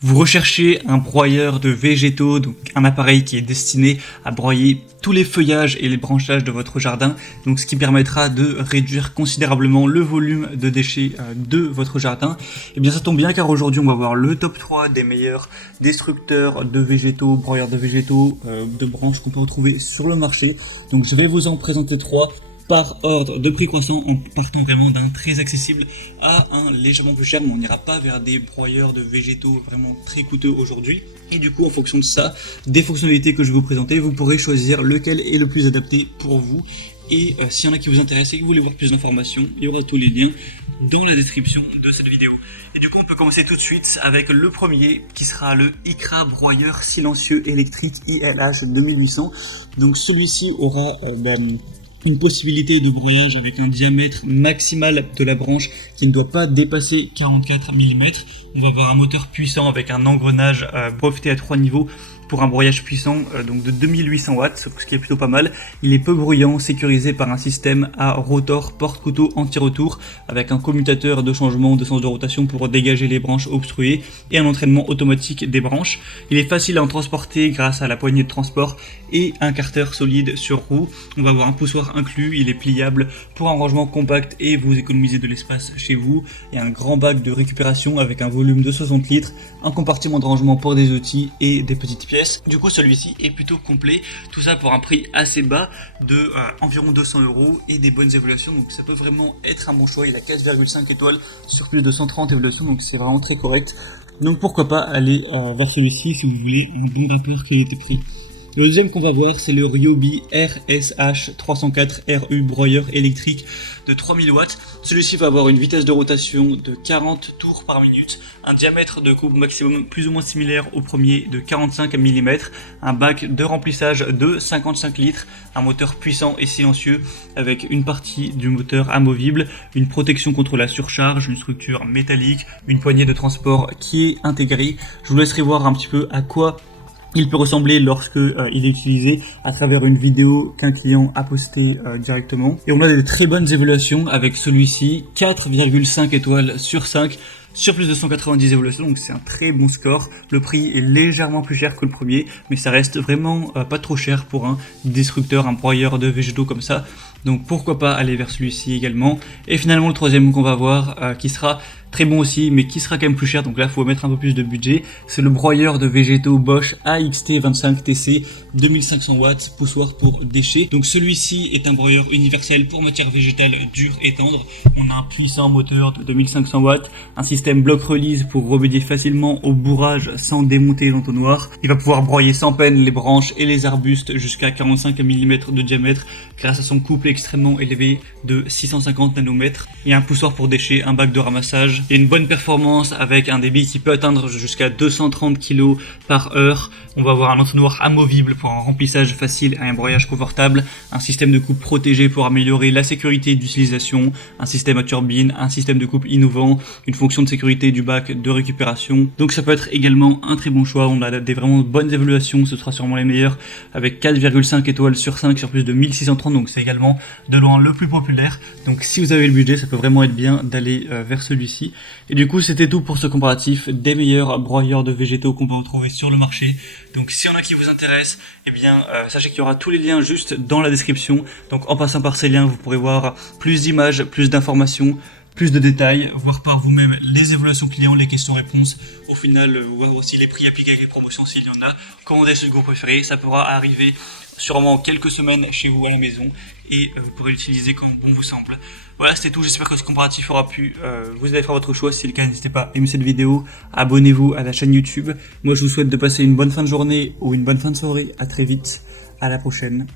Vous recherchez un broyeur de végétaux, donc un appareil qui est destiné à broyer tous les feuillages et les branchages de votre jardin, donc ce qui permettra de réduire considérablement le volume de déchets de votre jardin. Et bien ça tombe bien car aujourd'hui on va voir le top 3 des meilleurs destructeurs de végétaux, broyeurs de végétaux, de branches qu'on peut retrouver sur le marché. Donc je vais vous en présenter 3 par ordre de prix croissant en partant vraiment d'un très accessible à un légèrement plus cher, mais on n'ira pas vers des broyeurs de végétaux vraiment très coûteux aujourd'hui. Et du coup, en fonction de ça, des fonctionnalités que je vais vous présenter, vous pourrez choisir lequel est le plus adapté pour vous. Et s'il y en a qui vous intéressent et que vous voulez voir plus d'informations, il y aura tous les liens dans la description de cette vidéo. Et du coup, on peut commencer tout de suite avec le premier qui sera le IKRA broyeur silencieux électrique ILH 2800. Donc celui-ci aura une possibilité de broyage avec un diamètre maximal de la branche qui ne doit pas dépasser 44 mm. On va avoir un moteur puissant avec un engrenage breveté à 3 niveaux pour un broyage puissant donc de 2800 watts, ce qui est plutôt pas mal. Il est peu bruyant, sécurisé par un système à rotor porte-couteau anti-retour avec un commutateur de changement de sens de rotation pour dégager les branches obstruées et un entraînement automatique des branches. Il est facile à en transporter grâce à la poignée de transport et un carter solide sur roue. On va avoir un poussoir inclus, il est pliable pour un rangement compact et vous économisez de l'espace chez vous. Il y a un grand bac de récupération avec un volume de 60 litres, un compartiment de rangement pour des outils et des petites pièces. Du coup celui-ci est plutôt complet, tout ça pour un prix assez bas de environ 200 € et des bonnes évaluations, donc ça peut vraiment être un bon choix. Il a 4,5 étoiles sur plus de 130 évaluations, donc c'est vraiment très correct. Donc pourquoi pas aller vers celui-ci si vous voulez un bon rappeur qualité-prix. Le deuxième qu'on va voir, c'est le Ryobi RSH 304 RU broyeur électrique de 3000 watts. Celui-ci va avoir une vitesse de rotation de 40 tours par minute, un diamètre de coupe maximum plus ou moins similaire au premier de 45 mm, un bac de remplissage de 55 litres, un moteur puissant et silencieux avec une partie du moteur amovible, une protection contre la surcharge, une structure métallique, une poignée de transport qui est intégrée. Je vous laisserai voir un petit peu à quoi il peut ressembler lorsque il est utilisé à travers une vidéo qu'un client a postée directement. Et on a des très bonnes évaluations avec celui-ci, 4,5 étoiles sur 5 sur plus de 190 évaluations, donc c'est un très bon score. Le prix est légèrement plus cher que le premier, mais ça reste vraiment pas trop cher pour un destructeur, un broyeur de végétaux comme ça. Donc pourquoi pas aller vers celui-ci également. Et finalement le troisième qu'on va voir, qui sera très bon aussi, mais qui sera quand même plus cher, donc là il faut mettre un peu plus de budget, c'est le broyeur de végétaux Bosch AXT25TC 2500 watts, poussoir pour déchets. Donc celui-ci est un broyeur universel pour matière végétale dure et tendre. On a un puissant moteur de 2500 watts, un système bloc release pour remédier facilement au bourrage sans démonter l'entonnoir. Il va pouvoir broyer sans peine les branches et les arbustes jusqu'à 45 mm de diamètre grâce à son couple extrêmement élevé de 650 nanomètres. Il y a un poussoir pour déchets, un bac de ramassage. Il y a une bonne performance avec un débit qui peut atteindre jusqu'à 230 kg par heure. On va avoir un entonnoir amovible pour un remplissage facile et un broyage confortable, un système de coupe protégé pour améliorer la sécurité d'utilisation, un système à turbine, un système de coupe innovant, une fonction de sécurité du bac de récupération. Donc ça peut être également un très bon choix. On a des vraiment bonnes évaluations, ce sera sûrement les meilleurs avec 4,5 étoiles sur 5 sur plus de 1630, donc c'est également de loin le plus populaire. Donc si vous avez le budget, ça peut vraiment être bien d'aller vers celui-ci. Et du coup c'était tout pour ce comparatif des meilleurs broyeurs de végétaux qu'on peut retrouver sur le marché. Donc si y en a qui vous intéressent, eh bien sachez qu'il y aura tous les liens juste dans la description. Donc en passant par ces liens, vous pourrez voir plus d'images, plus d'informations, plus de détails, voir par vous-même les évaluations clients, les questions-réponses. Au final, voir aussi les prix appliqués avec les promotions s'il y en a. Commander ce que vous préférez, ça pourra arriver sûrement quelques semaines chez vous à la maison et vous pourrez l'utiliser comme bon vous semble. Voilà, c'était tout, j'espère que ce comparatif aura pu vous aider à faire votre choix. Si c'est le cas, n'hésitez pas à aimer cette vidéo, abonnez-vous à la chaîne YouTube. Moi je vous souhaite de passer une bonne fin de journée ou une bonne fin de soirée, à très vite, à la prochaine.